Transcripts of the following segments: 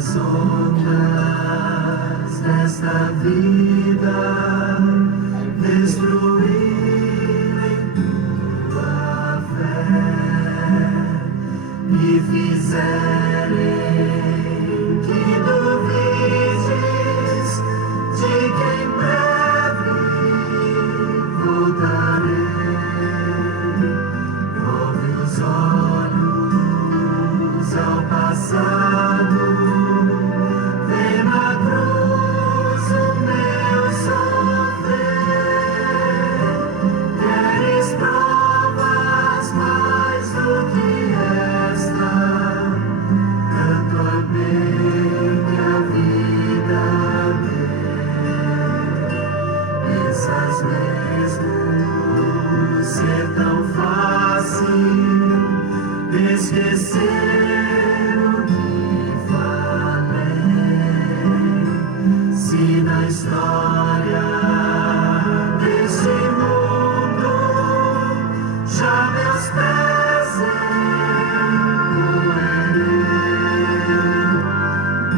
as ondas desta vida destruírem tua fé e fizerem que duvides de quem breve voltarei. Volve os olhos ao passado, vê na cruz o meu sofrer. Queres provas mais do que esta? Tanto amei que a vida dei. Pensas mesmo ser tão fácil esquecer o que falei? Se na história deste mundo já meus pés empoeirei,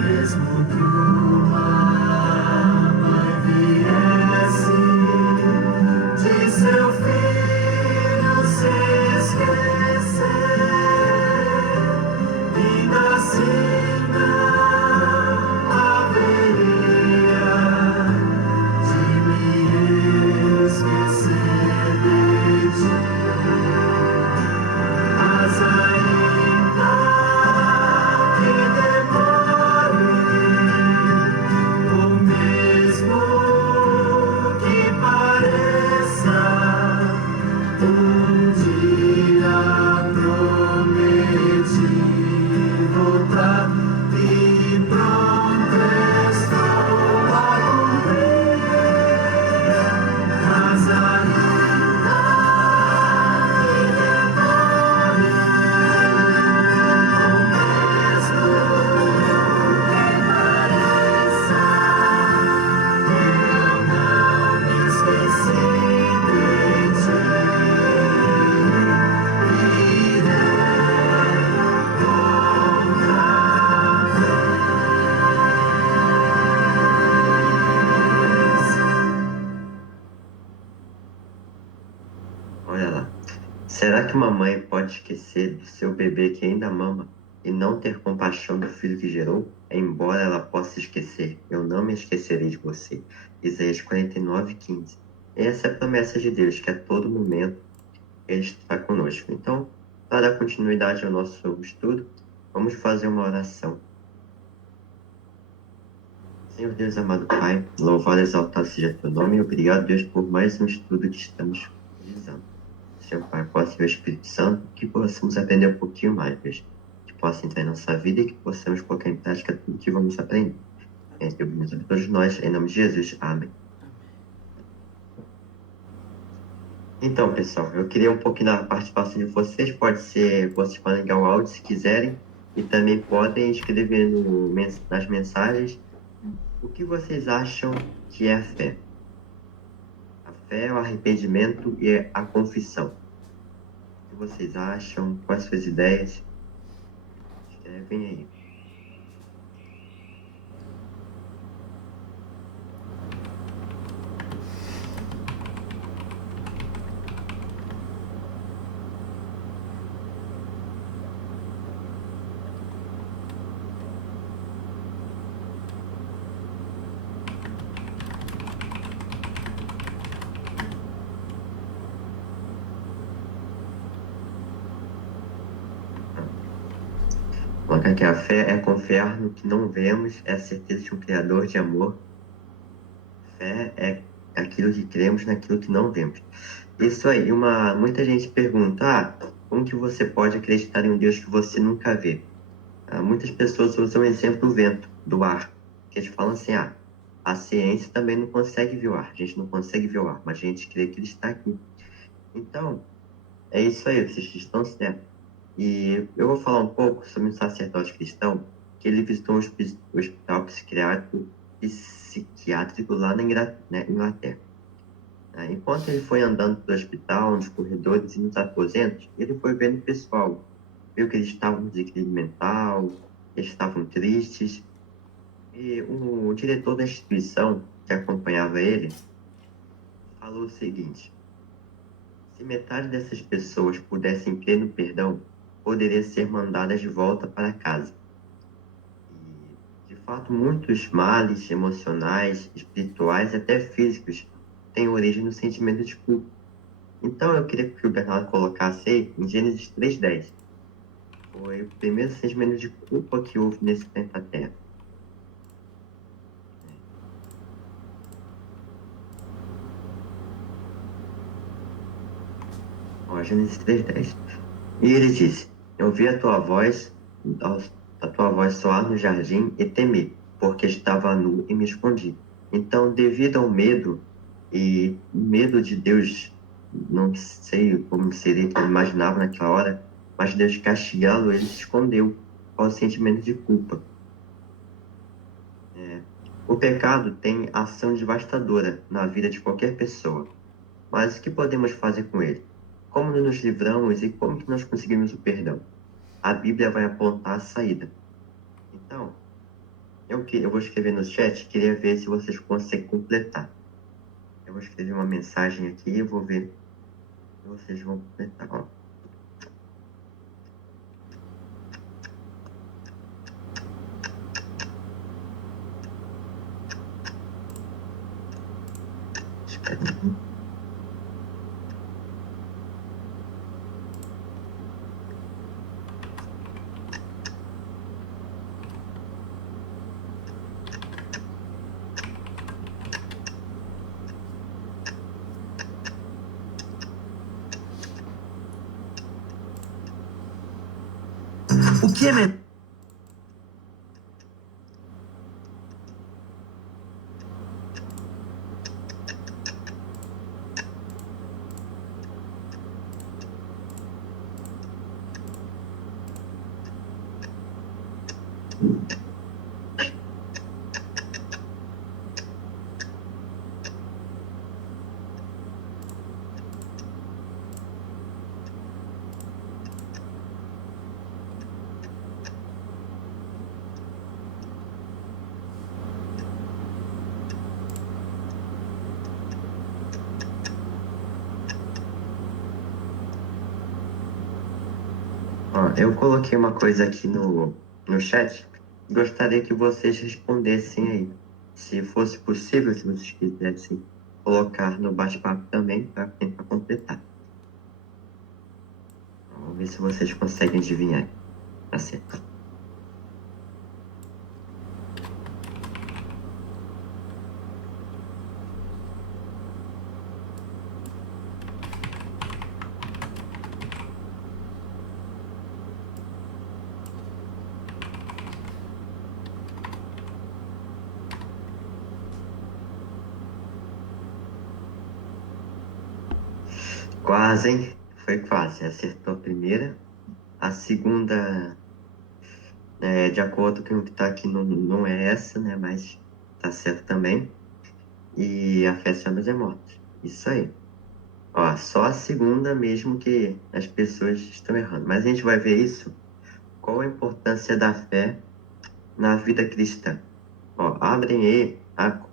mesmo que uma mãe viesse de seu filho se esquecer, ainda assim não haveria de me esquecer de ti. Mas ainda que demore, ou mesmo que pareça, um dia prometi voltar e pronto estou a cumprir. Mas ainda que demore, ou mesmo que pareça, eu não me esqueci de ti. Olha lá. Será que uma mãe pode esquecer do seu bebê que ainda mama e não ter compaixão do filho que gerou? Embora ela possa esquecer, eu não me esquecerei de você. Isaías 49:15. Essa é a promessa de Deus, que a todo momento Ele está conosco. Então, para dar continuidade ao nosso estudo, vamos fazer uma oração. Senhor Deus, amado Pai, louvado e exaltado seja teu nome, e obrigado, Deus, por mais um estudo que estamos realizando. Senhor Pai, possa ser o Espírito Santo, que possamos aprender um pouquinho mais, Deus, que possa entrar em nossa vida e que possamos colocar em prática tudo que vamos aprender. Entre todos nós, em nome de Jesus. Amém. Então, pessoal, eu queria um pouquinho da participação de vocês. Pode ser, vocês podem ligar o áudio se quiserem, e também podem escrever nas mensagens o que vocês acham que é a fé. A fé é o arrependimento e a confissão. O que vocês acham? Quais suas ideias? Escrevem aí. Coloca que a fé é confiar no que não vemos, é a certeza de um Criador de amor. Fé é aquilo que cremos naquilo que não vemos. Isso aí, muita gente pergunta, como que você pode acreditar em um Deus que você nunca vê? Muitas pessoas usam o exemplo do vento, do ar, que eles falam assim, a ciência também não consegue ver o ar, a gente não consegue ver o ar, mas a gente crê que ele está aqui. Então, é isso aí, vocês estão certos. E eu vou falar um pouco sobre um sacerdote cristão que ele visitou um hospital psiquiátrico lá na Inglaterra. Enquanto ele foi andando pelo hospital, nos corredores e nos aposentos, ele foi vendo o pessoal. Viu que eles estavam em desequilíbrio mental, eles estavam tristes, E o diretor da instituição que acompanhava ele falou o seguinte: se metade dessas pessoas pudessem crer no perdão, poderiam ser mandadas de volta para casa. E, de fato, muitos males emocionais, espirituais e até físicos têm origem no sentimento de culpa. Então, eu queria que o Bernardo colocasse aí em Gênesis 3:10. Foi o primeiro sentimento de culpa que houve nesse planeta Terra. Ó, Gênesis 3:10. E ele disse: eu ouvi a tua voz soar no jardim e temi, porque estava nu e me escondi. Então, devido ao medo e medo de Deus, não sei como seria que ele imaginava naquela hora, mas Deus castigá-lo, ele se escondeu com o sentimento de culpa. O pecado tem ação devastadora na vida de qualquer pessoa. Mas o que podemos fazer com ele? Como nos livramos e como que nós conseguimos o perdão? A Bíblia vai apontar a saída. Então, eu vou escrever no chat, queria ver se vocês conseguem completar. Eu vou escrever uma mensagem aqui e vou ver se vocês vão completar. Ó. Espera aí. O que é Ó, eu coloquei uma coisa aqui no chat. Gostaria que vocês respondessem aí. Se fosse possível, se vocês quisessem colocar no bate-papo também, para tentar completar. Vamos ver se vocês conseguem adivinhar. Acertar. Quase, hein? Foi quase. Acertou a primeira. A segunda, de acordo com o que está aqui, não é essa, né? Mas tá certo também. E a fé chama é morte. Isso aí. Ó, só a segunda mesmo que as pessoas estão errando. Mas a gente vai ver isso. Qual a importância da fé na vida cristã? Ó, abrem aí,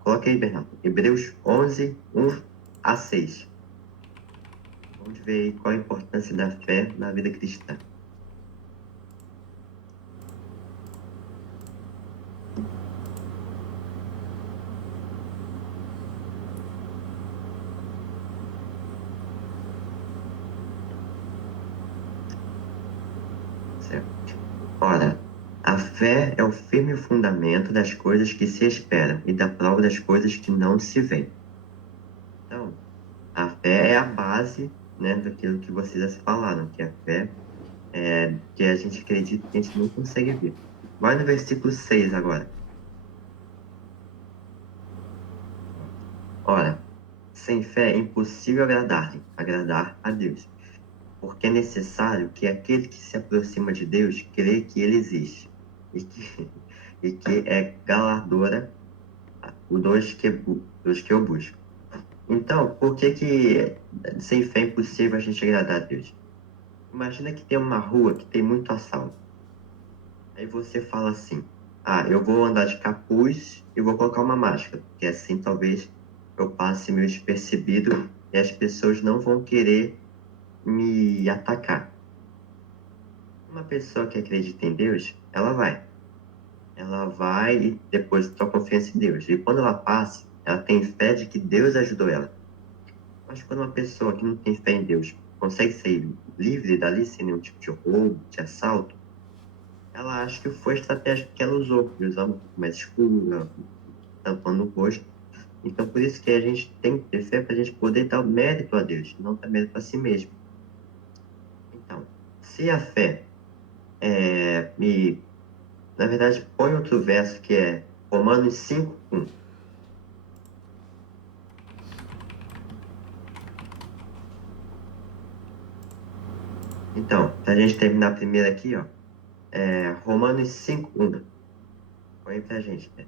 coloca aí, Bernardo. Hebreus 11:1-6. Vamos ver aí qual a importância da fé na vida cristã. Certo? Ora, a fé é o firme fundamento das coisas que se esperam e da prova das coisas que não se veem. Então, a fé é a base, né, daquilo que vocês já falaram, que a fé é que a gente acredita que a gente não consegue ver. Vai no versículo 6 agora. Ora, sem fé é impossível agradar a Deus, porque é necessário que aquele que se aproxima de Deus crê que ele existe e que, e que é galardora dos que o buscam. Então, por que que sem fé é impossível a gente agradar a Deus? Imagina que tem uma rua que tem muito assalto. Aí você fala assim: eu vou andar de capuz e vou colocar uma máscara, porque assim talvez eu passe meio despercebido e as pessoas não vão querer me atacar. Uma pessoa que acredita em Deus, ela vai. Ela vai e deposita a confiança em Deus. E quando ela passa, ela tem fé de que Deus ajudou ela. Mas quando uma pessoa que não tem fé em Deus consegue sair livre dali sem nenhum tipo de roubo, de assalto, ela acha que foi a estratégia que ela usou, de usar uma mais escura, tampando o rosto. Então, por isso que a gente tem que ter fé para a gente poder dar mérito a Deus, não dar mérito a si mesmo. Então, se a fé na verdade, põe outro verso que é Romanos 5:1. Então, para a gente terminar primeiro aqui, ó, Romanos 5:1. Põe pra gente, né?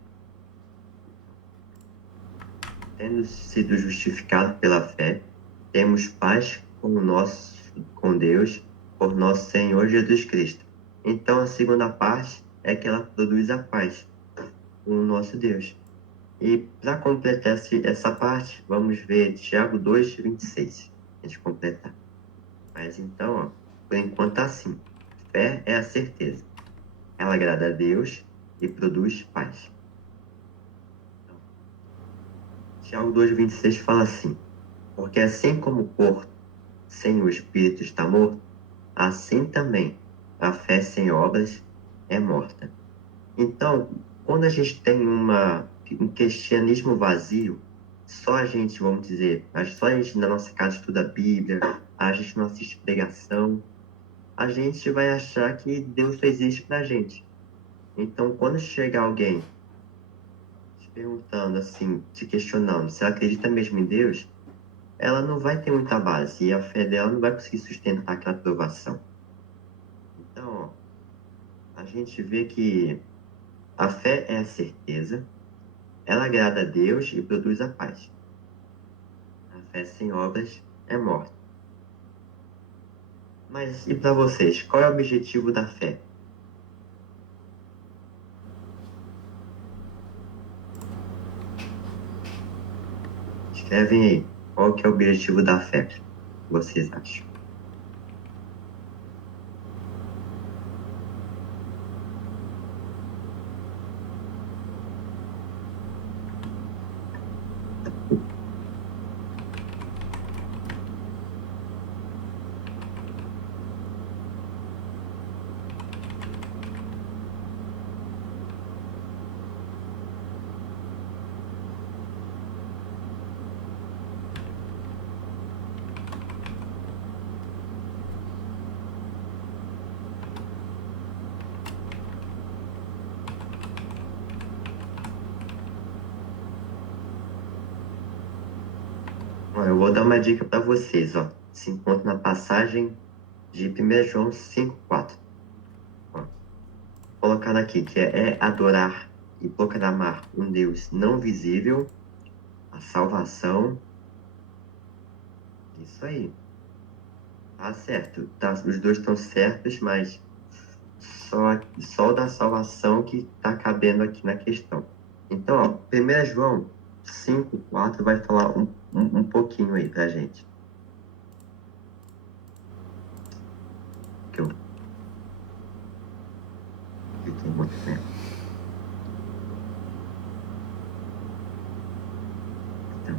Tendo sido justificados pela fé, temos paz com Deus, por nosso Senhor Jesus Cristo. Então, a segunda parte é que ela produz a paz com o nosso Deus. E para completar essa parte, vamos ver Tiago 2:26. A gente completar. Mas então, ó, por enquanto tá assim. Fé é a certeza. Ela agrada a Deus e produz paz. Então, Tiago 2:26 fala assim: porque assim como o corpo sem o espírito está morto, assim também a fé sem obras é morta. Então, quando a gente tem um cristianismo vazio, só a gente, vamos dizer, só a gente na nossa casa estuda a Bíblia, a gente não assiste pregação, a gente vai achar que Deus só existe pra gente. Então, quando chega alguém te perguntando assim, te questionando se ela acredita mesmo em Deus, ela não vai ter muita base e a fé dela não vai conseguir sustentar aquela aprovação. Então, ó, a gente vê que a fé é a certeza, ela agrada a Deus e produz a paz. A fé sem obras é morta. Mas e para vocês, qual é o objetivo da fé? Escrevem aí, qual que é o objetivo da fé? Vocês acham? Ó, eu vou dar uma dica para vocês, ó. Se encontra na passagem de 1 João 5:4. Ó, colocando aqui que é adorar e proclamar um Deus não visível, a salvação. Isso aí. Tá certo. Tá, os dois estão certos, mas só o da salvação que está cabendo aqui na questão. Então, ó, 1 João 5:4 vai falar um pouquinho aí pra gente. Que eu fiquei muito tempo. Então,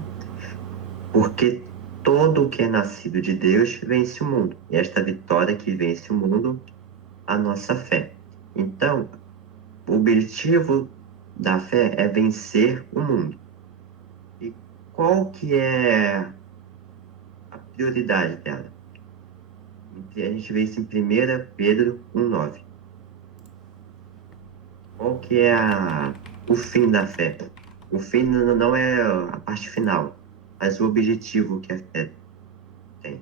porque todo o que é nascido de Deus vence o mundo. E esta vitória que vence o mundo, a nossa fé. Então, o objetivo da fé é vencer o mundo. E qual que é a prioridade dela? A gente vê isso em 1 Pedro 1:9. Qual que é o fim da fé? O fim não é a parte final, mas o objetivo que a fé tem.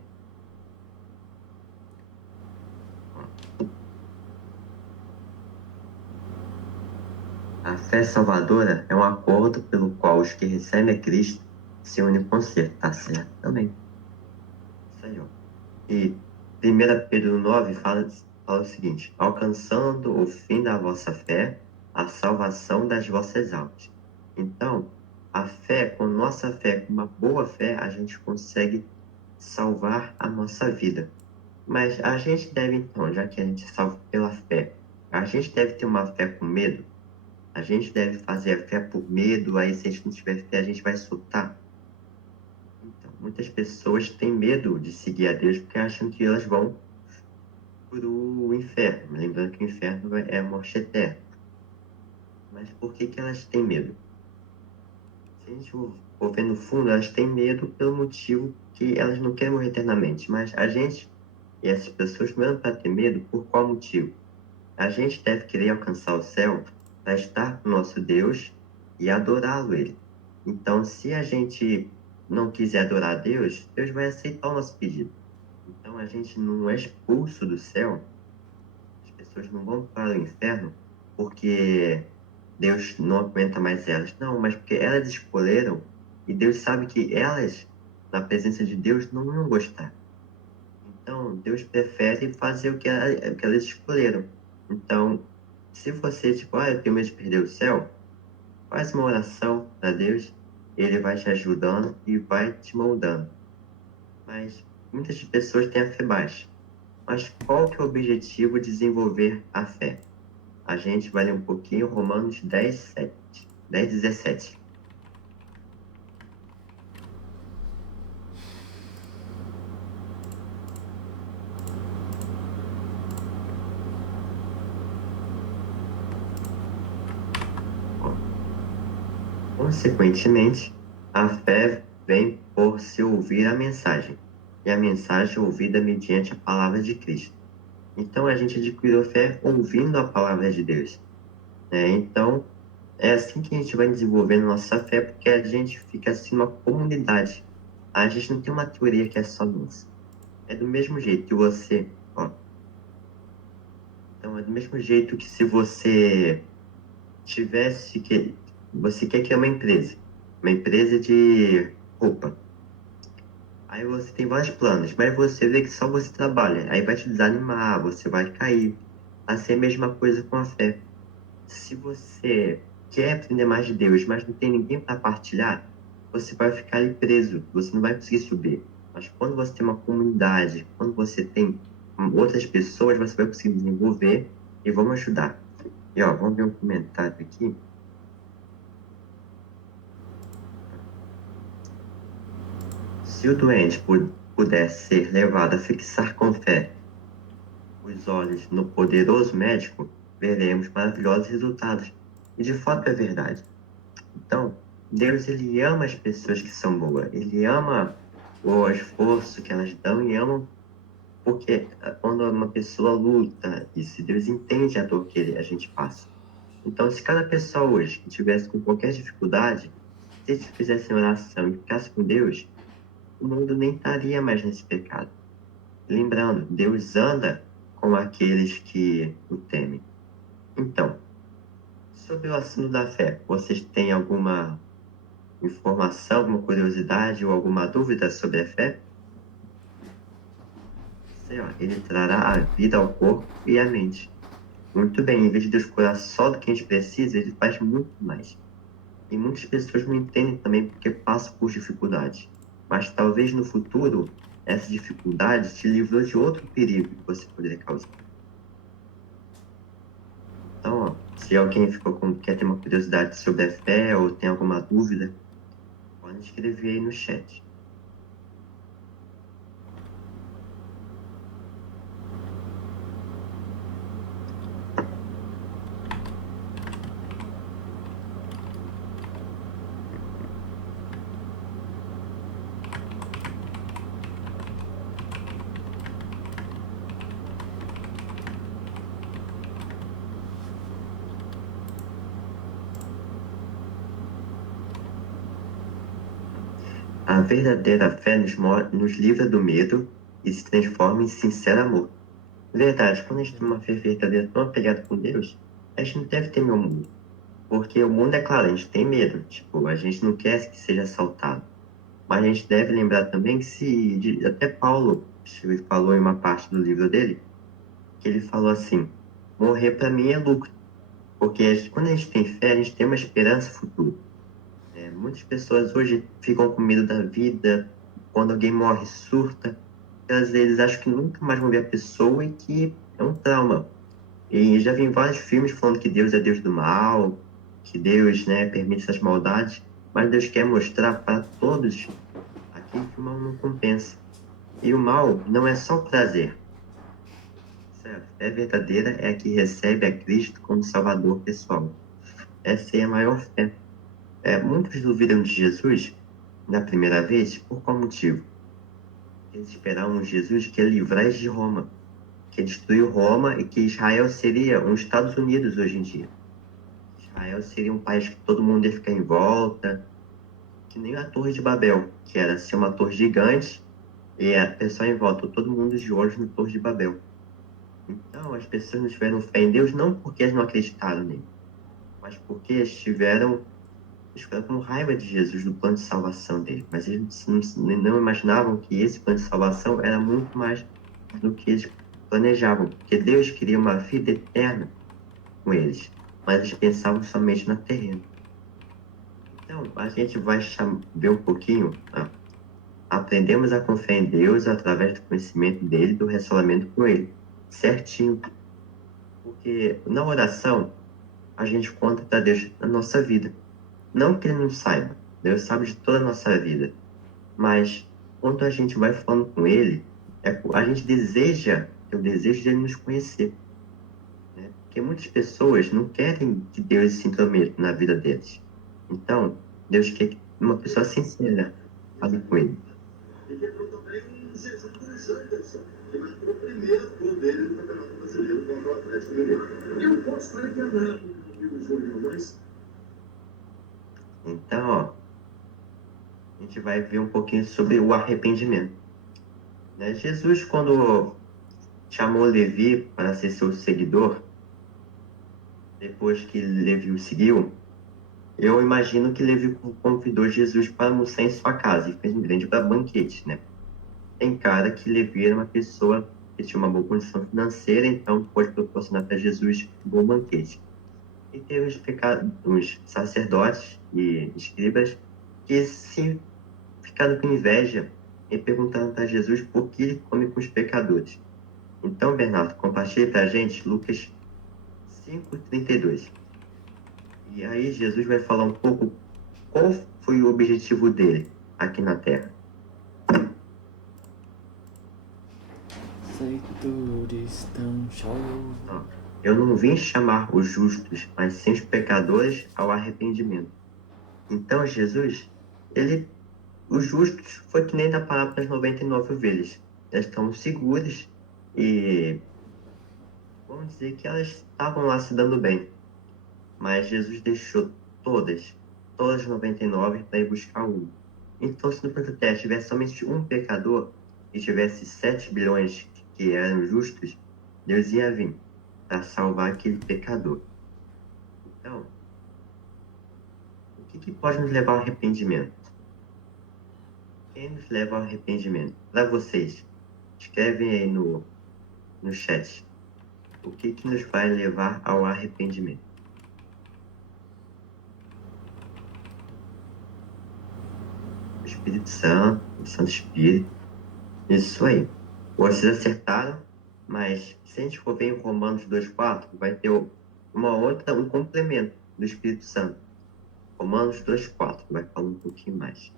A fé salvadora é um acordo pelo qual os que recebem a Cristo se unem com você, tá certo? Também. Isso aí, ó. E 1 Pedro 9 fala o seguinte: alcançando o fim da vossa fé a salvação das vossas almas. Então, a fé, com nossa fé, com uma boa fé, a gente consegue salvar a nossa vida. Mas a gente deve, então, já que a gente é salvo pela fé, a gente deve ter uma fé com medo? A gente deve fazer a fé por medo, aí se a gente não tiver fé, a gente vai surtar? Então, muitas pessoas têm medo de seguir a Deus porque acham que elas vão para o inferno. Lembrando que o inferno é a morte eterna. Mas por que que elas têm medo? Se a gente for ver no fundo, elas têm medo pelo motivo que elas não querem morrer eternamente. Mas a gente e essas pessoas não eram para ter medo por qual motivo? A gente deve querer alcançar o céu para estar com o nosso Deus e adorá-lo ele. Então, se a gente não quiser adorar a Deus, Deus vai aceitar o nosso pedido. Então, a gente não é expulso do céu, as pessoas não vão para o inferno porque Deus não aguenta mais elas. Não, mas porque elas escolheram e Deus sabe que elas, na presença de Deus, não iam gostar. Então, Deus prefere fazer o que elas escolheram. Então, se você, tipo, eu tenho medo de perder o céu, faz uma oração a Deus, ele vai te ajudando e vai te moldando. Mas muitas pessoas têm a fé baixa. Mas qual que é o objetivo de desenvolver a fé? A gente vai ler um pouquinho Romanos 10:17. Consequentemente, a fé vem por se ouvir a mensagem, e a mensagem é ouvida mediante a palavra de Cristo. Então, a gente adquiriu fé ouvindo a palavra de Deus, né? Então, é assim que a gente vai desenvolvendo nossa fé, porque a gente fica assim numa comunidade. A gente não tem uma teoria que é só nossa. É do mesmo jeito que você, ó. Então, é do mesmo jeito que se você tivesse que você quer criar uma empresa de roupa. Aí você tem vários planos, mas você vê que só você trabalha, aí vai te desanimar, você vai cair. Assim é a mesma coisa com a fé. Se você quer aprender mais de Deus, mas não tem ninguém para partilhar, você vai ficar ali preso, você não vai conseguir subir. Mas quando você tem uma comunidade, quando você tem outras pessoas, você vai conseguir desenvolver e vão ajudar. E ó, vamos ver um comentário aqui. Se o doente pudesse ser levado a fixar com fé os olhos no poderoso médico, veremos maravilhosos resultados. E de fato é verdade. Então, Deus ele ama as pessoas que são boas. Ele ama o esforço que elas dão e ama porque quando uma pessoa luta, e se Deus entende a dor que a gente passa. Então, se cada pessoa hoje que tivesse com qualquer dificuldade, se eles fizessem oração e ficasse com Deus, o mundo nem estaria mais nesse pecado. Lembrando, Deus anda com aqueles que o temem. Então, sobre o assunto da fé, vocês têm alguma informação, alguma curiosidade ou alguma dúvida sobre a fé? Senhor, ele trará a vida ao corpo e à mente. Muito bem, em vez de Deus curar só do que a gente precisa, ele faz muito mais. E muitas pessoas não entendem também porque passam por dificuldades. Mas talvez no futuro, essa dificuldade te livrou de outro perigo que você poderia causar. Então, ó, se alguém quer ter uma curiosidade sobre a fé ou tem alguma dúvida, pode escrever aí no chat. A verdadeira fé nos livra do medo e se transforma em sincero amor. Verdade, quando a gente tem uma fé verdadeira tão apegada com Deus, a gente não deve temer o mundo. Porque o mundo, é claro, a gente tem medo. Tipo, a gente não quer que seja assaltado. Mas a gente deve lembrar também que até Paulo falou em uma parte do livro dele, que ele falou assim, morrer para mim é lucro. Porque quando a gente tem fé, a gente tem uma esperança futura. Muitas pessoas hoje ficam com medo da vida, quando alguém morre, surta, eles acham que nunca mais vão ver a pessoa e que é um trauma. E já vi vários filmes falando que Deus é Deus do mal, que Deus, né, permite essas maldades, mas Deus quer mostrar para todos aqui que o mal não compensa. E o mal não é só prazer. A fé verdadeira é a que recebe a Cristo como Salvador pessoal. Essa é a maior fé. Muitos duvidam de Jesus na primeira vez, por qual motivo? Eles esperavam Jesus que ia livrar eles de Roma, que destruiu Roma e que Israel seria um Estados Unidos hoje em dia. Israel seria um país que todo mundo ia ficar em volta, que nem a Torre de Babel, que era ser uma torre gigante e a pessoa em volta, todo mundo de olhos na Torre de Babel. Então, as pessoas não tiveram fé em Deus não porque eles não acreditaram nele, mas porque eles ficaram com raiva de Jesus, do plano de salvação dele. Mas eles não imaginavam que esse plano de salvação era muito mais do que eles planejavam, porque Deus queria uma vida eterna com eles, mas eles pensavam somente na terreno. Então, a gente vai ver um pouquinho, tá? Aprendemos a confiar em Deus através do conhecimento dele, do relacionamento com ele, certinho. Porque na oração, a gente conta para Deus a nossa vida. Não que ele não saiba, Deus sabe de toda a nossa vida. Mas quando a gente vai falando com ele, a gente deseja, é o desejo de ele nos conhecer. Né? Porque muitas pessoas não querem que Deus se intrometa na vida deles. Então, Deus quer que uma pessoa sincera fale com ele. E quebrou também um jejum do Janderson, que marcou o primeiro gol dele no Campeonato Brasileiro contra o Atlético Mineiro. Eu posso estar enganado comigo, Júnior, mas... Então, ó, a gente vai ver um pouquinho sobre o arrependimento. Né? Jesus, quando chamou Levi para ser seu seguidor, depois que Levi o seguiu, eu imagino que Levi convidou Jesus para almoçar em sua casa e fez um grande banquete, né? Tem cara que Levi era uma pessoa que tinha uma boa condição financeira, então pôde proporcionar para Jesus um bom banquete. E teve os sacerdotes e escribas que se ficaram com inveja e perguntaram para Jesus por que ele come com os pecadores. Então, Bernardo, compartilhe para a gente Lucas 5:32. E aí Jesus vai falar um pouco qual foi o objetivo dele aqui na Terra. Ó, eu não vim chamar os justos, mas sim os pecadores ao arrependimento. Então, Jesus, os justos foi que nem na parábola das 99 ovelhas. Elas estão seguras e vamos dizer que elas estavam lá se dando bem. Mas Jesus deixou todas as 99 para ir buscar um. Então, se no planeta Terra tivesse somente um pecador e tivesse 7 bilhões que eram justos, Deus ia vir para salvar aquele pecador. Então, o que pode nos levar ao arrependimento? Quem nos leva ao arrependimento? Para vocês, escrevem aí no chat. O que nos vai levar ao arrependimento? O Espírito Santo, o Santo Espírito. Isso aí. Vocês acertaram, mas se a gente for ver em Romanos 2:4, vai ter um complemento do Espírito Santo. Romanos 2:4, vai falar um pouquinho mais.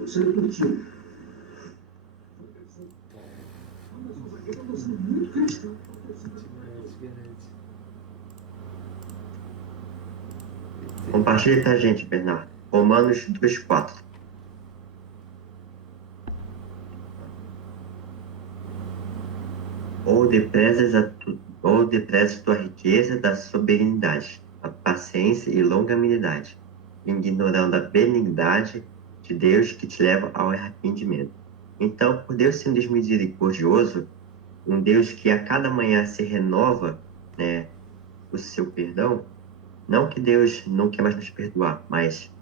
Você não curtiu. Eu estou sendo muito cristão. Compartilhe com a gente, Bernardo. Romanos 2:4. Ou deprezas tua riqueza da soberanidade, a paciência e longanimidade, ignorando a benignidade de Deus que te leva ao arrependimento. Então, por Deus ser um Deus misericordioso, um Deus que a cada manhã se renova, né, o seu perdão, não que Deus não quer mais nos perdoar, mas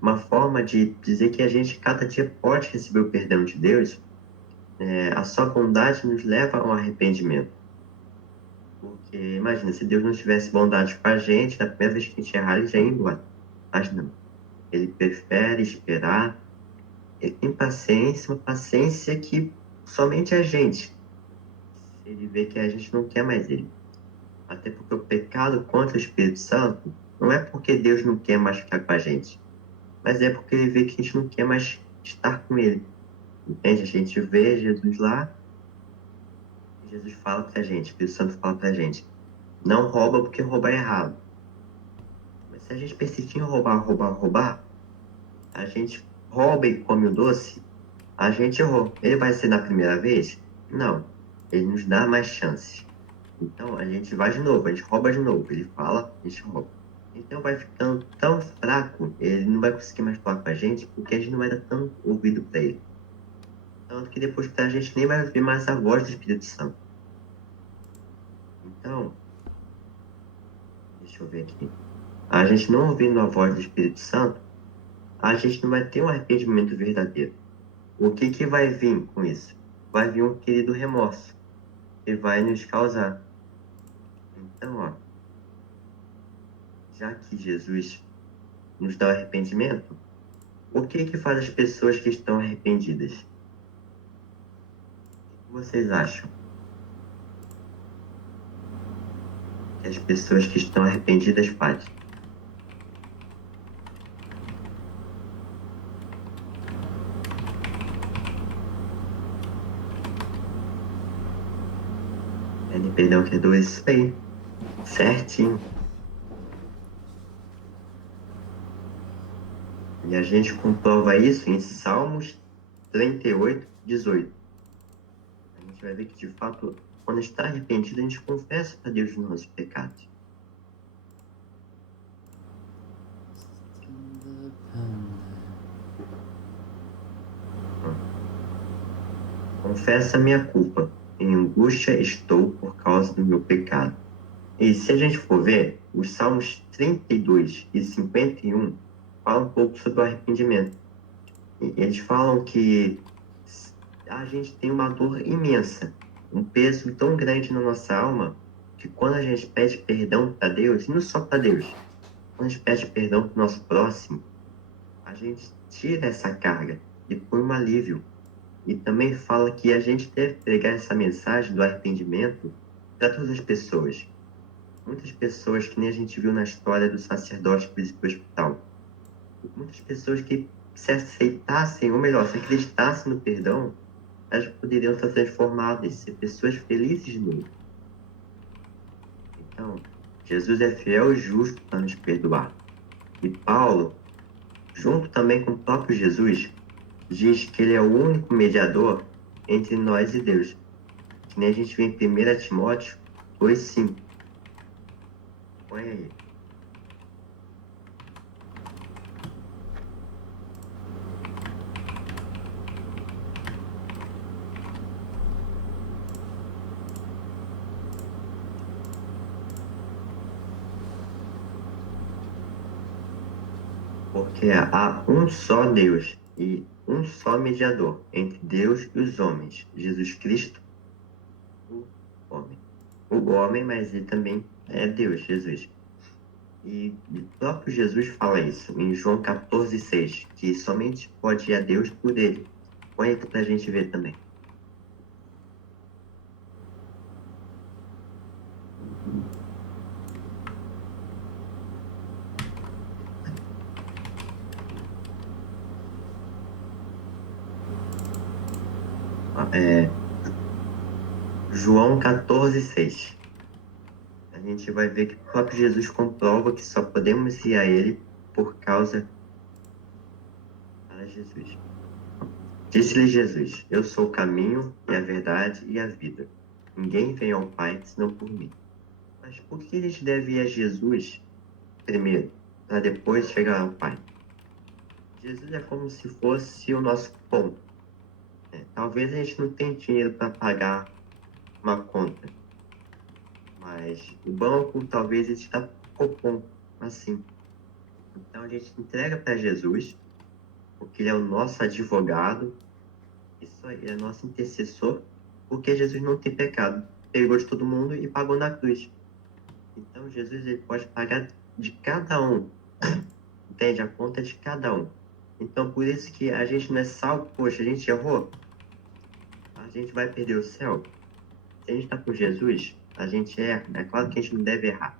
uma forma de dizer que a gente cada dia pode receber o perdão de Deus, a sua bondade nos leva ao arrependimento. Porque Porque imagina, se Deus não tivesse bondade com a gente, na primeira vez que a gente errar, ele já ia embora. Mas não. Ele prefere esperar. Ele tem paciência, uma paciência que somente a gente. Ele vê que a gente não quer mais ele. Até porque o pecado contra o Espírito Santo não é porque Deus não quer mais ficar com a gente, mas é porque ele vê que a gente não quer mais estar com ele. Entende? A gente vê Jesus lá e Jesus fala pra gente, o Espírito Santo fala pra gente, não rouba porque roubar é errado. Mas se a gente persistir em roubar, a gente rouba e come o doce, a gente errou. Ele vai ser na primeira vez? Não. Ele nos dá mais chances. Então a gente vai de novo, a gente rouba de novo. Ele fala, a gente rouba. Então vai ficando tão fraco, ele não vai conseguir mais falar com a gente, porque a gente não vai dar tão ouvido para ele. Tanto que depois a gente nem vai ouvir mais a voz do Espírito Santo. Então, deixa eu ver aqui. A gente não ouvindo a voz do Espírito Santo, a gente não vai ter um arrependimento verdadeiro. O que que vai vir com isso? Vai vir um querido remorso, que vai nos causar. Então, ó, já que Jesus nos dá o arrependimento, o que que faz as pessoas que estão arrependidas? O que vocês acham? Que as pessoas que estão arrependidas fazem? Pedem perdão, que é isso aí. Certinho. E a gente comprova isso em Salmos 38, 18. A gente vai ver que, de fato, quando está arrependido, a gente confessa a Deus os nossos pecados. Confessa a minha culpa. Em angústia estou por causa do meu pecado. E se a gente for ver, os Salmos 32 e 51 falam um pouco sobre o arrependimento. E eles falam que a gente tem uma dor imensa, um peso tão grande na nossa alma, que quando a gente pede perdão para Deus, e não só para Deus, quando a gente pede perdão para o nosso próximo, a gente tira essa carga e põe um alívio. E também fala que a gente deve pregar essa mensagem do arrependimento para todas as pessoas. Muitas pessoas, que nem a gente viu na história do sacerdote que visitou o hospital, muitas pessoas que se aceitassem, ou melhor, se acreditassem no perdão, elas poderiam ser transformadas, ser pessoas felizes nele. Então, Jesus é fiel e justo para nos perdoar. E Paulo, junto também com o próprio Jesus, diz que ele é o único mediador entre nós e Deus. Que nem a gente vê em 1 Timóteo 2,5. Põe aí. Porque há um só Deus e um só mediador entre Deus e os homens, Jesus Cristo, o homem. O homem, mas ele também é Deus, Jesus. E o próprio Jesus fala isso em João 14,6, que somente pode ir a Deus por ele. Põe aqui pra gente ver também. João 14,6. A gente vai ver que o próprio Jesus comprova que só podemos ir a ele por causa de Jesus. Disse-lhe Jesus: Eu sou o caminho e a verdade e a vida. Ninguém vem ao Pai senão por mim. Mas por que a gente deve ir a Jesus primeiro, para depois chegar ao Pai? Jesus é como se fosse o nosso ponto. Talvez a gente não tenha dinheiro para pagar uma conta, mas o banco talvez ele está Copom, assim. Então a gente entrega para Jesus, porque ele é o nosso advogado, isso aí, ele é nosso intercessor, porque Jesus não tem pecado. Pegou de todo mundo e pagou na cruz. Então Jesus ele pode pagar de cada um, entende? A conta de cada um. Então por isso que a gente não é salvo, poxa, a gente errou, a gente vai perder o céu. Se a gente está com Jesus, a gente erra. É claro que a gente não deve errar.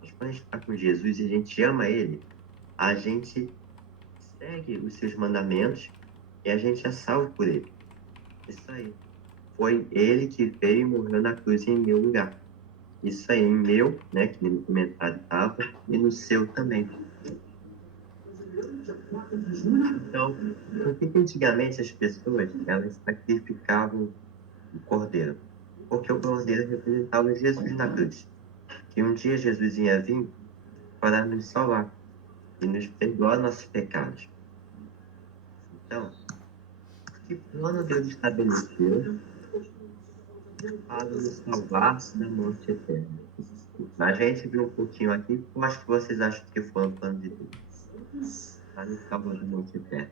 Mas quando a gente está com Jesus e a gente ama Ele, a gente segue os seus mandamentos e a gente é salvo por Ele. Isso aí. Foi Ele que veio e morreu na cruz em meu lugar. Isso aí, em meu, né, que no comentário estava, e no seu também. Então, por que antigamente as pessoas, elas sacrificavam o cordeiro? Porque o cordeiro representava Jesus na cruz. Que um dia Jesus ia vir para nos salvar e nos perdoar nossos pecados. Então, que plano Deus estabeleceu para nos salvar da morte eterna? A gente viu um pouquinho aqui, eu acho que vocês acham que foi o plano de Deus para nos salvar da morte eterna.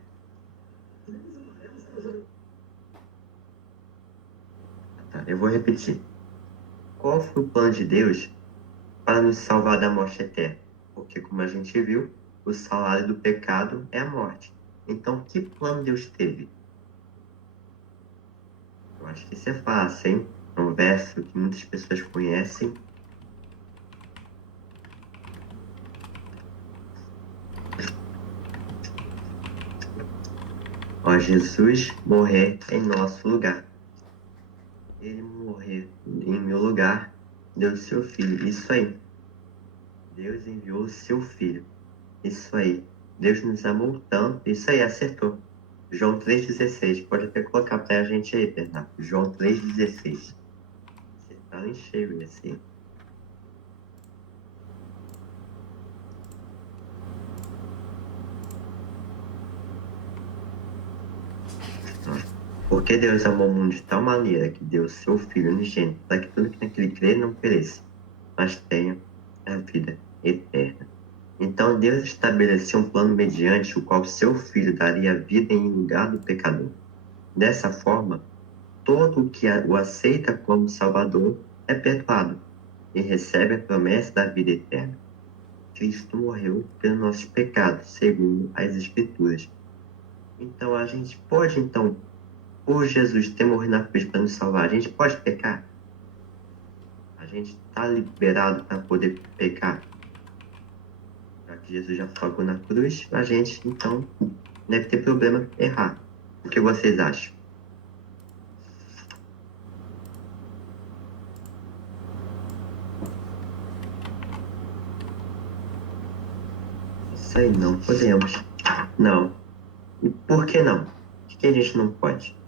Tá, eu vou repetir. Qual foi o plano de Deus para nos salvar da morte eterna? Porque, como a gente viu, o salário do pecado é a morte. Então, que plano Deus teve? Eu acho que isso é fácil, hein? É um verso que muitas pessoas conhecem. Ó, Jesus morrer em nosso lugar. Ele morrer em meu lugar, deu seu filho. Isso aí. Deus enviou o seu filho. Isso aí. Deus nos amou tanto. Isso aí, acertou. João 3,16. Pode até colocar pra gente aí, Bernardo. João 3,16. Você tá em cheio esse aí. Porque Deus amou o mundo de tal maneira que deu o seu Filho unigênito, para que tudo que naquele crê não pereça, mas tenha a vida eterna. Então Deus estabeleceu um plano mediante o qual seu Filho daria vida em lugar do pecador. Dessa forma, todo o que o aceita como Salvador é perdoado e recebe a promessa da vida eterna. Cristo morreu pelos nossos pecados, segundo as Escrituras. Então a gente pode, então, por Jesus ter morrido na cruz para nos salvar, a gente pode pecar? A gente está liberado para poder pecar? Já que Jesus já pagou na cruz, a gente, então, deve ter problema errar. O que vocês acham? Isso aí, não podemos. Não. E por que não? Por que a gente não pode?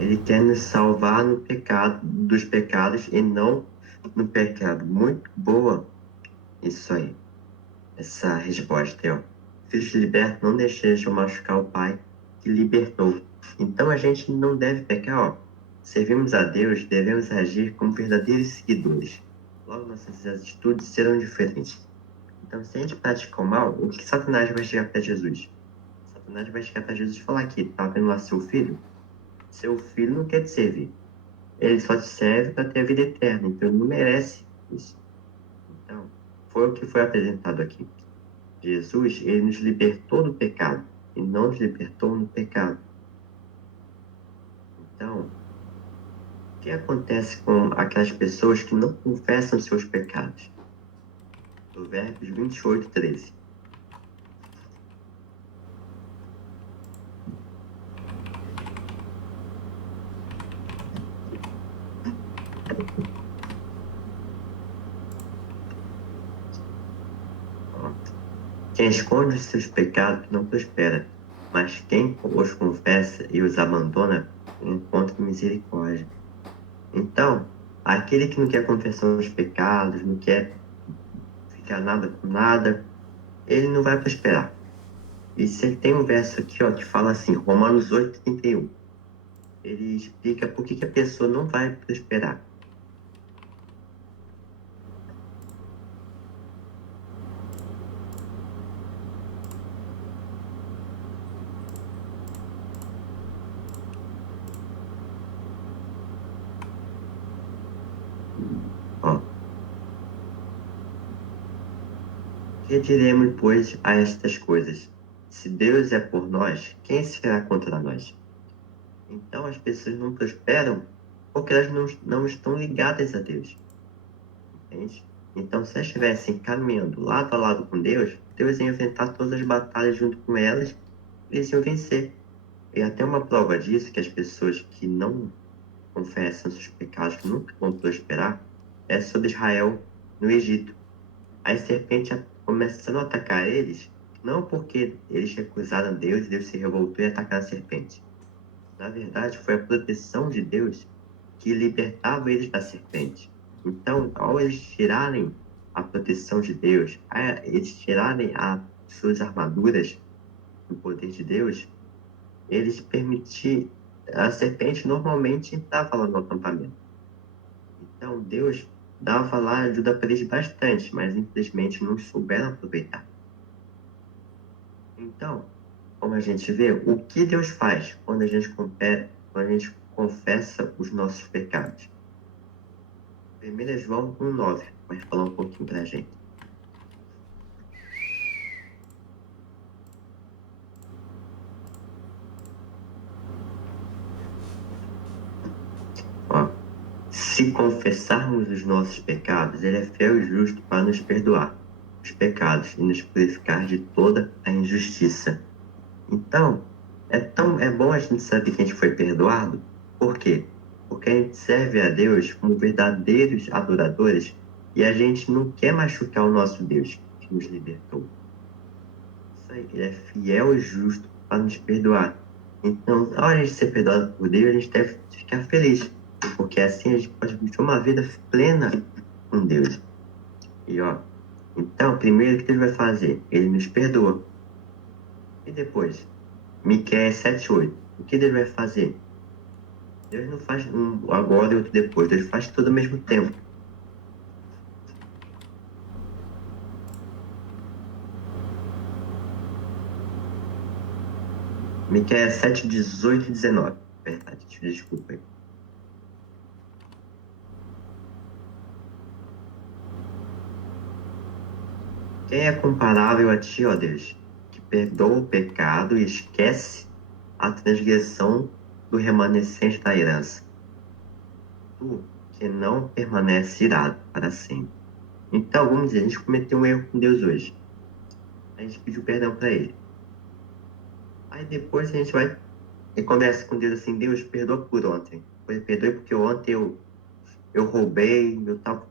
Ele quer nos salvar no pecado, dos pecados e não no pecado. Muito boa isso aí. Essa resposta aí, ó. Filhos libertos não deixam machucar o Pai que libertou. Então a gente não deve pecar, ó. Servimos a Deus, devemos agir como verdadeiros seguidores. Logo nossas atitudes serão diferentes. Então se a gente pratica o mal, o que Satanás vai chegar para Jesus? Satanás vai chegar para Jesus e falar aqui, tá vendo lá seu filho? Seu filho não quer te servir. Ele só te serve para ter a vida eterna, então ele não merece isso. Então, foi o que foi apresentado aqui. Jesus, ele nos libertou do pecado e não nos libertou no pecado. Então, o que acontece com aquelas pessoas que não confessam seus pecados? Provérbios 28, 13. Quem esconde os seus pecados não prospera, mas quem os confessa e os abandona encontra misericórdia. Então, aquele que não quer confessar os pecados, não quer ficar nada com nada, ele não vai prosperar. E você tem um verso aqui, ó, que fala assim, Romanos 8:31. Ele explica por que a pessoa não vai prosperar. Ó, que diremos, pois, a estas coisas? Se Deus é por nós, quem será contra nós? Então as pessoas não prosperam porque elas não estão ligadas a Deus, entende? Então, se elas estivessem caminhando lado a lado com Deus, Deus ia enfrentar todas as batalhas junto com elas e eles iam vencer. E até uma prova disso, que as pessoas que não confessam seus pecados nunca vão prosperar, é sobre Israel no Egito. As serpentes começaram a atacar eles, não porque eles recusaram Deus e Deus se revoltou e atacaram a serpente. Na verdade, foi a proteção de Deus que libertava eles da serpente. Então, ao eles tirarem a proteção de Deus, eles tirarem as suas armaduras do poder de Deus, eles permitiam. A serpente normalmente entrava lá no acampamento. Então, Deus dava lá ajuda para eles bastante, mas infelizmente não souberam aproveitar. Então, como a gente vê, o que Deus faz quando quando a gente confessa os nossos pecados? 1 João 1,9 vai falar um pouquinho para a gente. Ó, se confessarmos os nossos pecados, Ele é fiel e justo para nos perdoar os pecados e nos purificar de toda a injustiça. Então, é bom a gente saber que a gente foi perdoado. Por quê? Porque a gente serve a Deus como verdadeiros adoradores e a gente não quer machucar o nosso Deus que nos libertou. Isso aí, Ele é fiel e justo para nos perdoar. Então, ao a gente ser perdoado por Deus, a gente deve ficar feliz, porque assim a gente pode viver uma vida plena com Deus. E ó, então, primeiro o que Deus vai fazer? Ele nos perdoa. E depois? Miqueias 7:8. O que Deus vai fazer? Deus não faz um agora e outro depois. Deus faz tudo ao mesmo tempo. Miqueias 7:18 e 19. Verdade, desculpa aí. Quem é comparável a ti, ó Deus, que perdoa o pecado e esquece a transgressão do remanescente da herança? Tu, que não permanece irado para sempre. Então, vamos dizer, a gente cometeu um erro com Deus hoje. A gente pediu perdão para Ele. Aí depois a gente vai e conversa com Deus assim, Deus, perdoa por ontem. Perdoe porque ontem eu roubei, eu tava,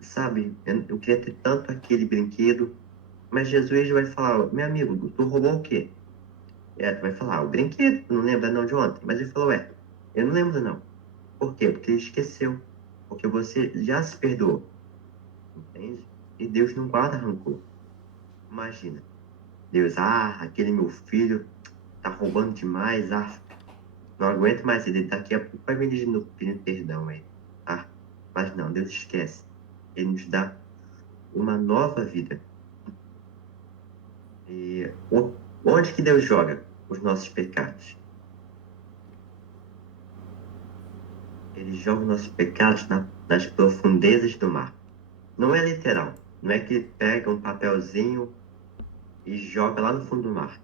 sabe, eu queria ter tanto aquele brinquedo. Mas Jesus vai falar, meu amigo, tu roubou o quê? Tu vai falar, o brinquedo, tu não lembra não de ontem. Mas ele falou, eu não lembro não. Por quê? Porque ele esqueceu. Porque você já se perdoou, entende? E Deus não guarda rancor. Imagina, Deus, aquele meu filho tá roubando demais, não aguento mais ele, daqui a pouco vai vir de novo pedindo perdão aí, tá? Mas não, Deus esquece. Ele nos dá uma nova vida. E onde que Deus joga os nossos pecados? Ele joga os nossos pecados nas profundezas do mar. Não é literal. Não é que ele pega um papelzinho e joga lá no fundo do mar.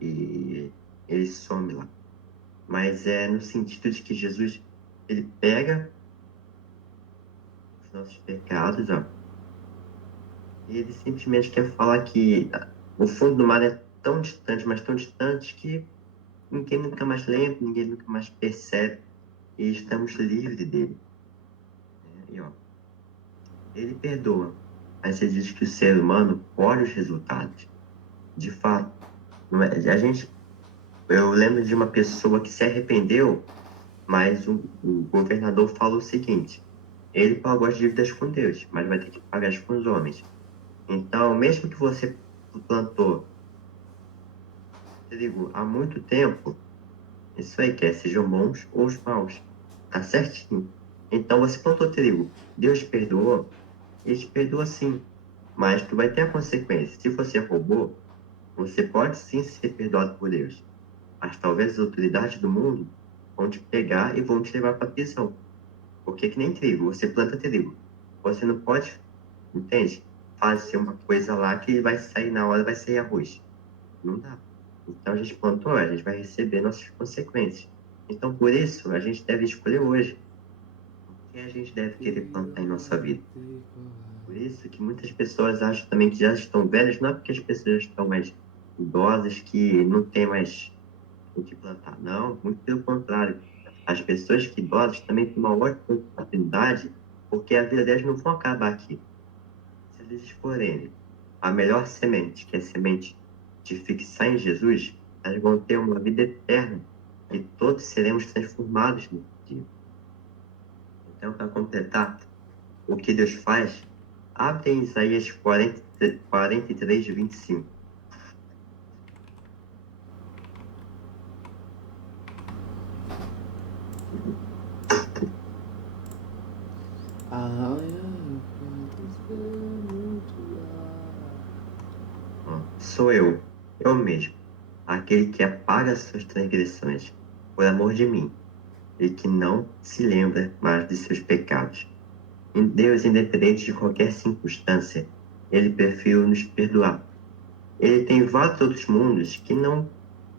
E ele some lá. Mas é no sentido de que Jesus, ele pega os nossos pecados, ó, e ele simplesmente quer falar que o fundo do mar é tão distante, mas tão distante que ninguém nunca mais lembra, ninguém nunca mais percebe e estamos livres dele. E ó, ele perdoa, mas ele diz que o ser humano colhe os resultados. De fato, não é, eu lembro de uma pessoa que se arrependeu, mas o governador falou o seguinte: ele pagou as dívidas com Deus, mas vai ter que pagar com os homens. Então, mesmo que você plantou trigo há muito tempo, isso aí quer sejam bons ou os maus, tá certinho. Então, você plantou trigo, Deus perdoou, ele te perdoa sim, mas tu vai ter a consequência. Se você roubou, você pode sim ser perdoado por Deus, mas talvez as autoridades do mundo vão te pegar e vão te levar para a prisão. Porque é que nem trigo, você planta trigo. Você não pode, entende? Fazer uma coisa lá que vai sair na hora, vai sair arroz. Não dá. Então a gente plantou, a gente vai receber nossas consequências. Então por isso a gente deve escolher hoje o que a gente deve querer plantar em nossa vida. Por isso que muitas pessoas acham também que já estão velhas, não é porque as pessoas já estão mais idosas que não tem mais o que plantar. Não, muito pelo contrário. As pessoas que idosas também têm uma ótima oportunidade, porque a vida delas não vai acabar aqui. Se eles escolherem a melhor semente, que é a semente de fixar em Jesus, elas vão ter uma vida eterna e todos seremos transformados nesse dia. Então, para completar o que Deus faz, abre em Isaías 43, 25. Sou eu mesmo, aquele que apaga suas transgressões, por amor de mim, e que não se lembra mais de seus pecados. Em Deus, independente de qualquer circunstância, Ele prefere nos perdoar. Ele tem vários outros mundos que não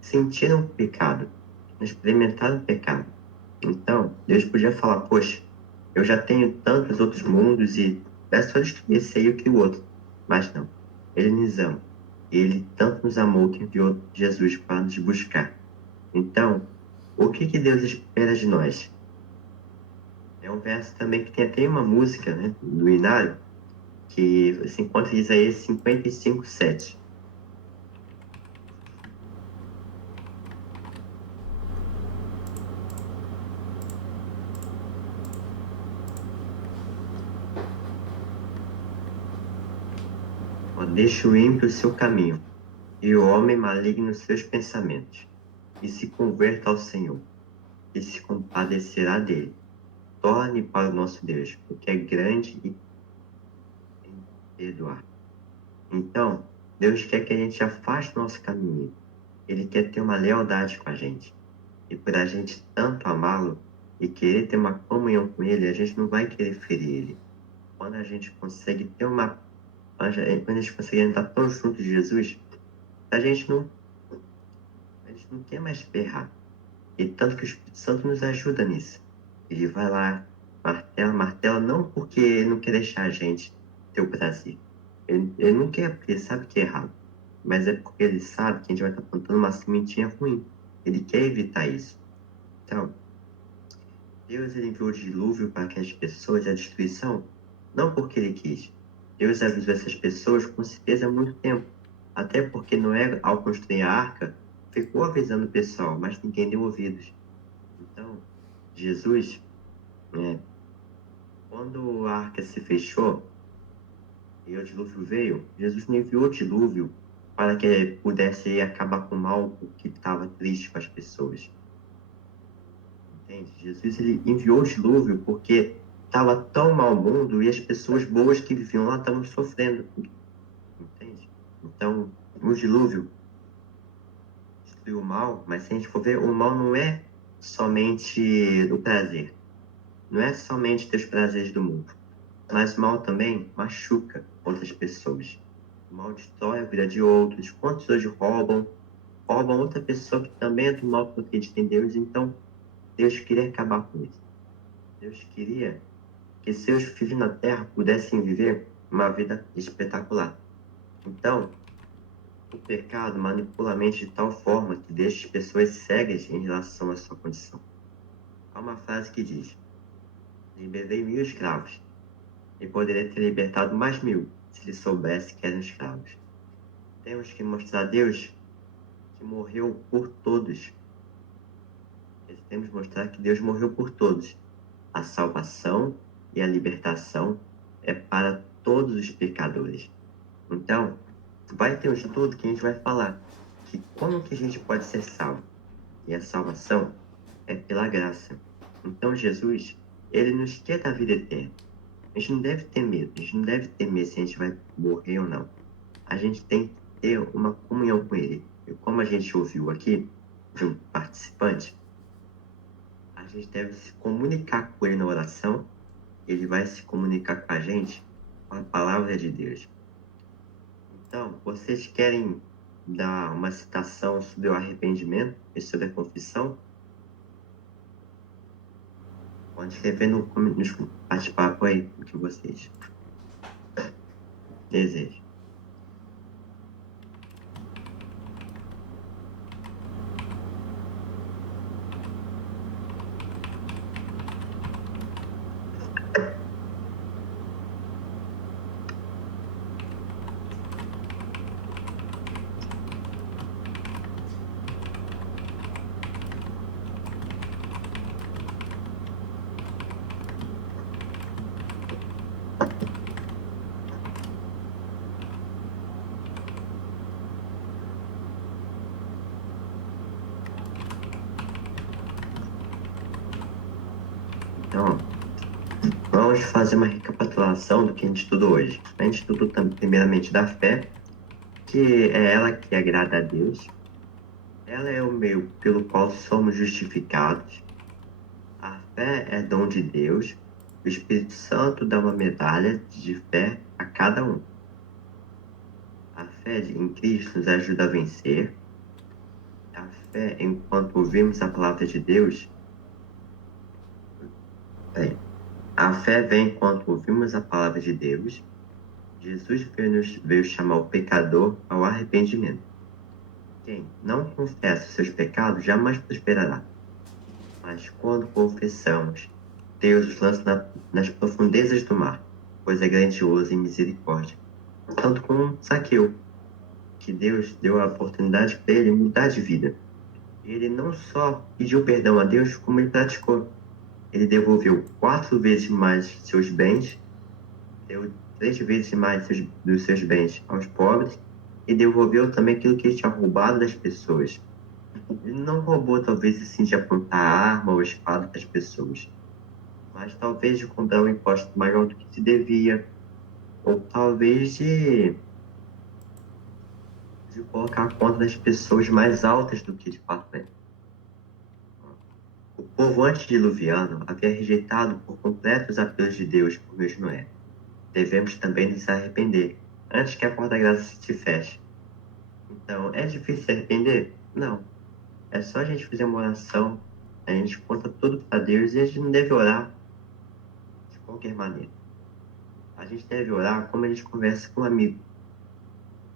sentiram pecado, não experimentaram pecado. Então, Deus podia falar, poxa, eu já tenho tantos outros mundos e é só destruir esse aí e que o outro. Mas não, Ele nos ama. Ele tanto nos amou que enviou Jesus para nos buscar. Então, o que Deus espera de nós? É um verso também que tem até uma música, né, do Inário, que se encontra em Isaías 55, 7. Ó, deixa o ímpio o seu caminho, e o homem maligno os seus pensamentos, e se converta ao Senhor, e se compadecerá dele. Torne para o nosso Deus, porque é grande e tem perdoar. Então, Deus quer que a gente afaste o nosso caminho. Ele quer ter uma lealdade com a gente. E por a gente tanto amá-lo e querer ter uma comunhão com ele, a gente não vai querer ferir ele. Quando a gente consegue ter uma. Quando a gente consegue andar tão junto de Jesus, a gente não, a gente não quer mais ferrar. E tanto que o Espírito Santo nos ajuda nisso. Ele vai lá, martela, martela, não porque ele não quer deixar a gente ter o prazer. Ele não quer, porque ele sabe que é errado. Mas é porque ele sabe que a gente vai estar plantando uma sementinha ruim. Ele quer evitar isso. Então, Deus ele enviou o dilúvio para aquelas pessoas a destruição, não porque ele quis. Deus avisou essas pessoas com certeza há muito tempo. Até porque Noé, ao construir a arca, ficou avisando o pessoal, mas ninguém deu ouvidos. Então, Jesus, né, quando a arca se fechou e o dilúvio veio, Jesus não enviou o dilúvio para que pudesse acabar com o mal que estava triste com as pessoas. Entende? Jesus ele enviou o dilúvio porque estava tão mal o mundo e as pessoas boas que viviam lá estavam sofrendo. Entende? Então, o dilúvio destruiu o mal, mas se a gente for ver, o mal não é somente o prazer. Não é somente ter os prazeres do mundo. Mas o mal também machuca outras pessoas. O mal destrói a vida de outros. Quantos hoje roubam outra pessoa que também é do mal porque acredita em Deus. Então, Deus queria acabar com isso. Deus queria que seus filhos na terra pudessem viver uma vida espetacular. Então, o pecado manipula a mente de tal forma que deixa as pessoas cegas em relação à sua condição. Há uma frase que diz: liberei 1000 escravos e poderia ter libertado mais 1000 se ele soubesse que eram escravos. Temos que mostrar a Deus que morreu por todos. Temos que mostrar que Deus morreu por todos. A salvação e a libertação é para todos os pecadores. Então, vai ter um estudo que a gente vai falar que como que a gente pode ser salvo. E a salvação é pela graça. Então, Jesus, ele nos quer dar vida eterna. A gente não deve ter medo. A gente não deve temer se a gente vai morrer ou não. A gente tem que ter uma comunhão com ele. E como a gente ouviu aqui, de um participante, a gente deve se comunicar com ele na oração. Ele vai se comunicar com a gente com a palavra de Deus. Então, vocês querem dar uma citação sobre o arrependimento e sobre a confissão? Pode escrever nos bate-papo aí o que vocês desejam. Então, vamos fazer uma recapitulação do que a gente estudou hoje. A gente estudou primeiramente da fé, que é ela que agrada a Deus. Ela é o meio pelo qual somos justificados. A fé é dom de Deus. O Espírito Santo dá uma medalha de fé a cada um. A fé em Cristo nos ajuda a vencer. A fé, enquanto ouvimos a palavra de Deus, a fé vem enquanto ouvimos a palavra de Deus. Jesus veio chamar o pecador ao arrependimento. Quem não confessa os seus pecados jamais prosperará. Mas quando confessamos, Deus os lança nas profundezas do mar, pois é grandioso em misericórdia. Tanto como Zaqueu, que Deus deu a oportunidade para ele mudar de vida. Ele não só pediu perdão a Deus, como ele praticou. Ele devolveu 4 vezes mais seus bens, deu 3 vezes mais dos seus bens aos pobres e devolveu também aquilo que ele tinha roubado das pessoas. Ele não roubou, talvez, assim, de apontar a arma ou a espada das pessoas, mas talvez de cobrar um imposto maior do que se devia, ou talvez de colocar a conta das pessoas mais altas do que de fato é. O povo antediluviano havia rejeitado por completo os apelos de Deus por meio de Noé. Devemos também nos arrepender, antes que a porta da graça se feche. Então, é difícil se arrepender? Não. É só a gente fazer uma oração, a gente conta tudo para Deus e a gente não deve orar de qualquer maneira. A gente deve orar como a gente conversa com um amigo.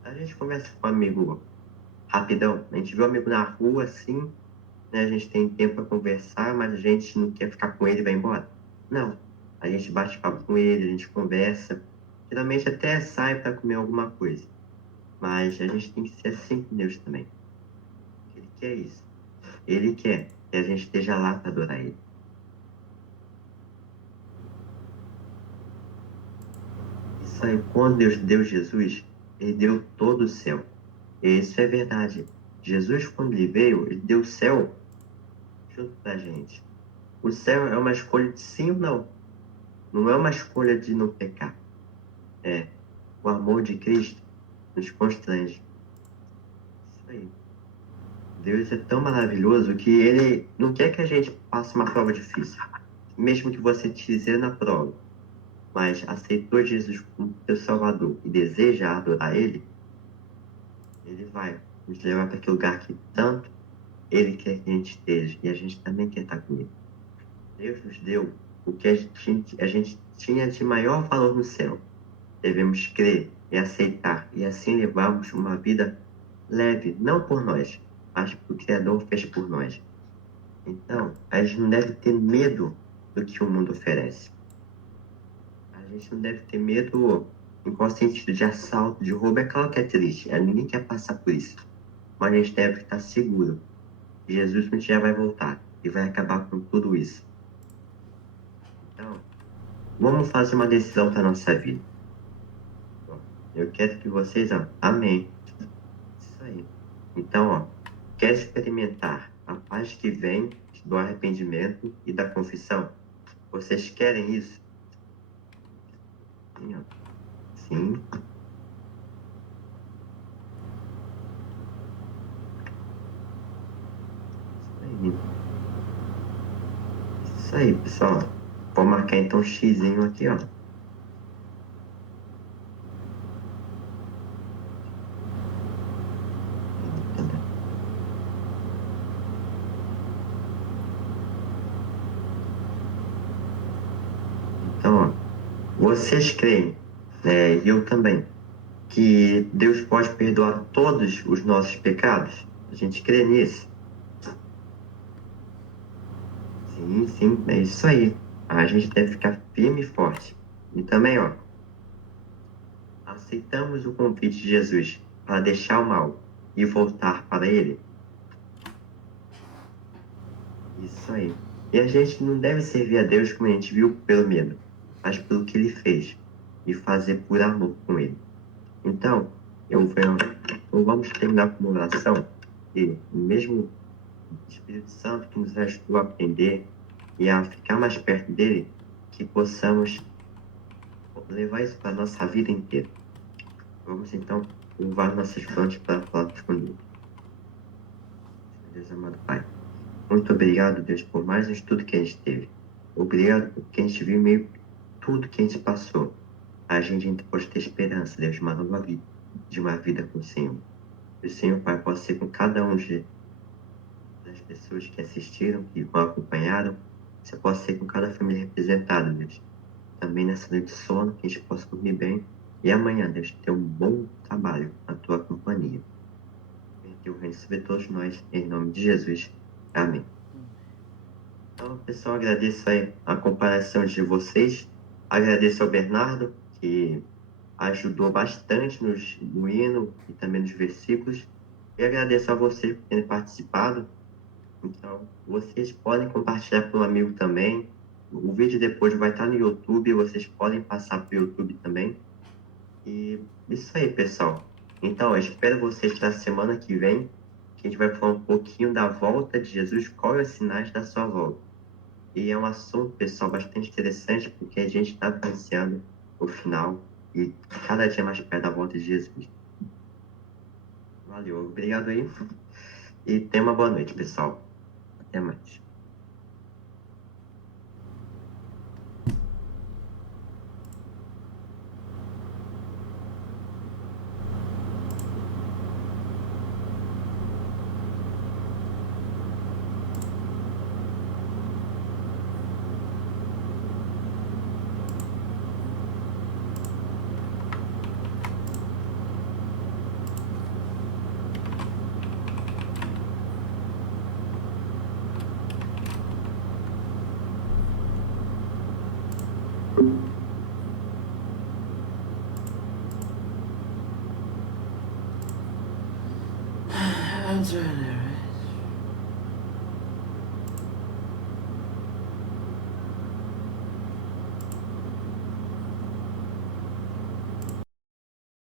A gente conversa com um amigo rapidão. A gente vê um amigo na rua, assim, né? A gente tem tempo para conversar, mas a gente não quer ficar com ele e vai embora. Não. A gente bate papo com ele, a gente conversa. Geralmente até sai para comer alguma coisa. Mas a gente tem que ser assim com Deus também. Ele quer isso. Ele quer que a gente esteja lá para adorar ele. Isso aí, quando Deus deu Jesus, ele deu todo o céu. E isso é verdade. Jesus, quando ele veio, ele deu o céu junto pra gente. O céu é uma escolha de sim ou não. Não é uma escolha de não pecar. É. O amor de Cristo nos constrange. Isso aí. Deus é tão maravilhoso que ele não quer que a gente passe uma prova difícil. Mesmo que você te zere na prova, mas aceitou Jesus como seu Salvador e deseja adorar Ele, Ele vai nos levar para aquele lugar que tanto Ele quer que a gente esteja e a gente também quer estar com Ele. Deus nos deu o que a gente tinha de maior valor no céu. Devemos crer e aceitar e assim levarmos uma vida leve, não por nós, mas porque o Criador fez por nós. Então, a gente não deve ter medo do que o mundo oferece. A gente não deve ter medo em qual sentido de assalto, de roubo. É claro que é triste, ninguém quer passar por isso. Mas a gente deve estar seguro. Jesus um dia vai voltar e vai acabar com tudo isso. Então, vamos fazer uma decisão para a nossa vida. Eu quero que vocês, ó, amém. Isso aí. Então, ó, quer experimentar a paz que vem do arrependimento e da confissão? Vocês querem isso? Sim, ó. Sim. Isso aí. Isso aí, pessoal. Vou marcar então um xizinho aqui, ó. Então, ó, vocês creem, né, e eu também, que Deus pode perdoar todos os nossos pecados? A gente crê nisso? Sim, sim, é isso aí. A gente deve ficar firme e forte. E também, ó, aceitamos o convite de Jesus para deixar o mal e voltar para ele? Isso aí. E a gente não deve servir a Deus como a gente viu pelo medo, mas pelo que ele fez e fazer por amor com ele. Então, então vamos terminar com uma oração e mesmo o Espírito Santo que nos ajudou a aprender e a ficar mais perto dele, que possamos levar isso para a nossa vida inteira. Vamos então curvar nossas frontes para falar com Deus. Deus amado Pai, muito obrigado, Deus, por mais um estudo que a gente teve. Obrigado porque a gente viu meio tudo que a gente passou. A gente ainda pode ter esperança, Deus, de uma nova vida, de uma vida com o Senhor. E o Senhor, Pai, possa ser com cada um das pessoas que assistiram, que acompanharam. Você possa ser com cada família representada, Deus. Também nessa noite de sono, que a gente possa dormir bem. E amanhã, Deus, ter um bom trabalho na tua companhia. Venha teu reino sobre todos nós, em nome de Jesus. Amém. Então, pessoal, agradeço aí a comparação de vocês. Agradeço ao Bernardo, que ajudou bastante no hino e também nos versículos. E agradeço a vocês por terem participado. Então, vocês podem compartilhar para um amigo também. O vídeo depois vai estar no YouTube, vocês podem passar para o YouTube também. E isso aí, pessoal. Então, eu espero vocês na semana que vem, que a gente vai falar um pouquinho da volta de Jesus, quais os sinais da sua volta. E é um assunto, pessoal, bastante interessante, porque a gente está vivenciando o final e cada dia mais perto da volta de Jesus. Valeu, obrigado aí. E tenha uma boa noite, pessoal. Até mais. I'm trying to